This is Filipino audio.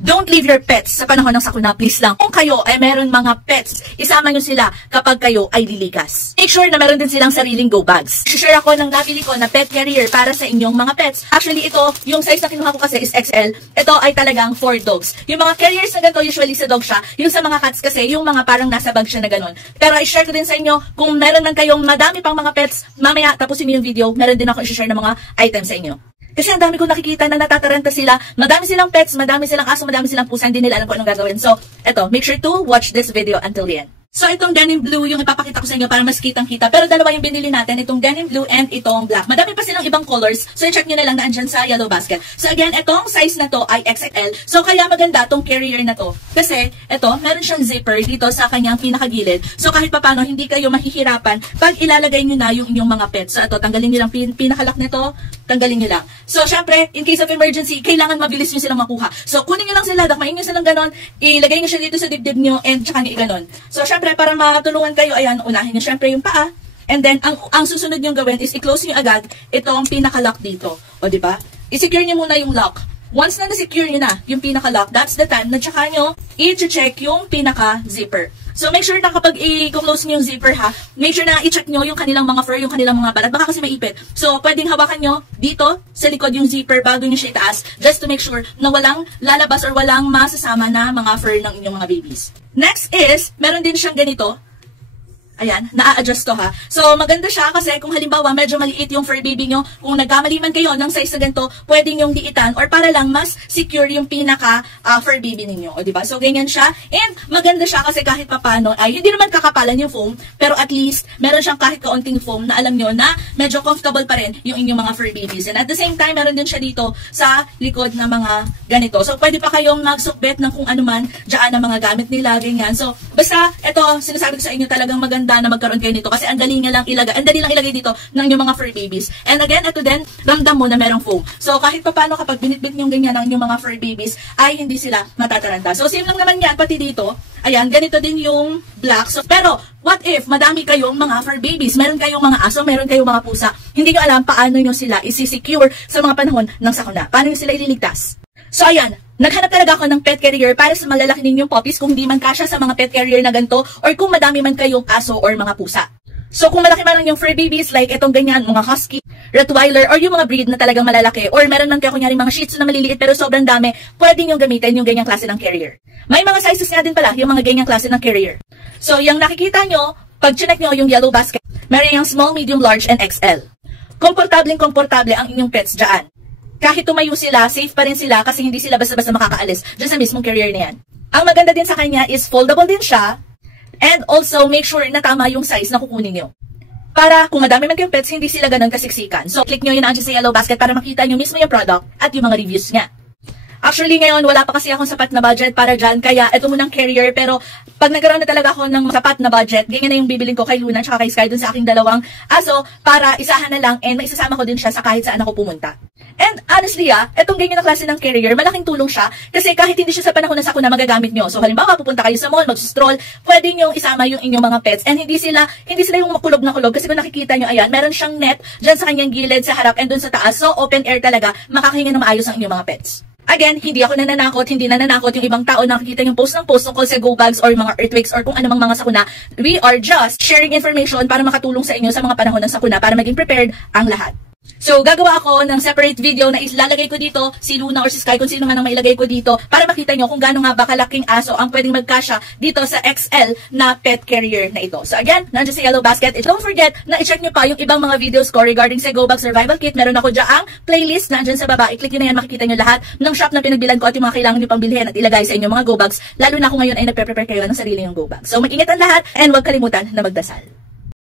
don't leave your pets sa panahon ng sakuna, please lang. Kung kayo ay meron mga pets, isama nyo sila kapag kayo ay lilikas. Make sure na meron din silang sariling go bags. Share ako ng nabili ko na pet carrier para sa inyong mga pets. Actually, ito, yung size na kinuha ko kasi is XL. Ito ay talagang for dogs. Yung mga carriers na ganito, usually sa dog siya. Yung sa mga cats kasi, yung mga parang nasa bag siya na ganon. Pero i-share ko din sa inyo, kung meron man kayong madami pang mga pets, mamaya tapusin niyo yung video, meron din ako i-share ng mga items sa inyo. Kasi ang dami ko nakikita na natataranta sila. Madami silang pets, madami silang aso, madami silang pusa, hindi nila alam kung anong gagawin. So, eto, make sure to watch this video until the end. So, itong denim blue yung ipapakita ko sa inyo para mas kitang-kita. Pero dalawa yung binili natin, itong denim blue and itong black. Madami pa silang ibang colors. So, i-check nyo na lang na andyan sa yellow basket. So, again, itong size na to ay XXL. So, kaya maganda tong carrier na to. Kasi, ito, meron siyang zipper dito sa kanyang pinakagilid. So, kahit papano, hindi kayo mahihirapan pag ilalagay nyo na yung inyong mga pets. So, ito, tanggalin nyo lang pinakalock nito, tanggalin nyo lang. So, syempre, in case of emergency, kailangan mabilis nyo silang makuha. So, kunin nyo lang sila, dakmain nyo silang ganon, ilagay nyo siya dito sa dibdib nyo, and tsaka nyo ganon. So, syempre, para makatulungan kayo, ayan, unahin nyo syempre yung paa. And then, ang susunod nyo gawin is i-close nyo agad itong pinaka-lock dito. O, diba? I-secure nyo muna yung lock. Once na na-secure nyo na yung pinaka-lock, that's the time na tsaka nyo i-check yung pinaka-zipper. So, make sure na kapag i-close nyo yung zipper ha, make sure na i-check nyo yung kanilang mga fur, yung kanilang mga balat. Baka kasi maipit. So, pwedeng hawakan nyo dito sa likod yung zipper bago nyo siya itaas, just to make sure na walang lalabas or walang masasama na mga fur ng inyong mga babies. Next is, meron din siyang ganito. Ayan, na-adjust to ha. So, maganda siya kasi kung halimbawa medyo maliit yung fur baby nyo, kung nagkamali man kayo ng size na ganito, pwedeng yung diitan or para lang mas secure yung pinaka fur baby ninyo. O, diba? So, ganyan siya. And maganda siya kasi kahit papano ay hindi naman kakapalan yung foam, pero at least meron siyang kahit kaunting foam na alam nyo na medyo comfortable pa rin yung inyong mga fur babies. And at the same time, meron din siya dito sa likod na mga ganito. So, pwede pa kayong magsukbet ng kung ano man dyan na mga gamit nila, ganyan. So, basta, ito, sinasabi ko sa inyo talagang maganda na magkaroon kayo nito kasi ang dali lang ilagay dito ng inyong mga fur babies. And again, ito din, ramdam mo na merong foam. So, kahit papano kapag binitbit nyo ganyan ng inyong mga fur babies, ay hindi sila matataranta. So, same lang naman yan, pati dito. Ayan, ganito din yung black. So, pero, what if madami kayong mga fur babies? Meron kayong mga aso, meron kayong mga pusa. Hindi nyo alam paano nyo sila isi-secure sa mga panahon ng sakuna. Paano nyo sila ililigtas? So, ayan, naghanap talaga ako ng pet carrier para sa malalaki ninyong puppies kung di man kasya sa mga pet carrier na ganito or kung madami man kayong aso or mga pusa. So, kung malaki man lang yung fur babies like itong ganyan, mga husky, Rottweiler, or yung mga breed na talagang malalaki, or meron man kayo kunyari mga Shih Tzu na maliliit pero sobrang dami, pwede nyo gamitin yung ganyang klase ng carrier. May mga sizes nga din pala yung mga ganyang klase ng carrier. So, yung nakikita nyo, pag chinek nyo yung yellow basket, meron yung small, medium, large, and XL. Komportable ang inyong pets dyan. Kahit tumayo sila, safe pa rin sila kasi hindi sila basta-basta makakaalis dyan sa mismong carrier na yan. Ang maganda din sa kanya is foldable din siya, and also make sure na tama yung size na kukunin nyo. Para kung madami man kayong pets, hindi sila ganun kasiksikan. So, click nyo yun nandiyan sa yellow basket para makita nyo mismo yung product at yung mga reviews niya. Actually, ngayon, wala pa kasi akong sapat na budget para dyan, kaya ito munang carrier, pero pag nagkaroon na talaga ako ng sapat na budget, ganyan na yung bibilin ko kay Luna at kay Sky dun sa aking dalawang aso, para isahan na lang and maisasama ko din siya sa kahit saan ako pumunta. And honestly etong ganyan na klase ng carrier, malaking tulong siya kasi kahit hindi siya sa panahon na sakuna magagamit nyo. So halimbawa, pupunta kayo sa mall, mag-stroll, pwede nyo isama yung inyong mga pets and hindi sila yung makulog na kulog kasi kung nakikita nyo, ayan, meron siyang net dyan sa kanyang gilid, sa harap and dun sa taas. So open air talaga, makakahinga ng maayos ang inyong mga pets. Again, hindi ako nananakot, hindi nananakot yung ibang tao na nakikita yung post ng post tungkol sa go bags or mga earthquakes or kung anumang mga sakuna. We are just sharing information para makatulong sa inyo sa mga panahon ng sakuna para maging prepared ang lahat. So, gagawa ako ng separate video na ilalagay ko dito si Luna or si Sky, kung sino man ang mailagay ko dito, para makita nyo kung gaano nga ba kalaking aso ang pwedeng magkasya dito sa XL na pet carrier na ito. So, again, nandiyan sa yellow basket. And don't forget na i-check nyo pa yung ibang mga videos ko regarding sa Go Bag Survival Kit. Meron ako dyan playlist nandiyan sa baba. I-click nyo na yan, makikita nyo lahat ng shop na pinagbilan ko at yung mga kailangan nyo pang bilhin at ilagay sa inyong mga go bags. Lalo na kung ngayon ay nagpe-prepare kayo ng sarili yung go bag. So, mag-ingat ang lahat and huwag kalimutan na magdasal.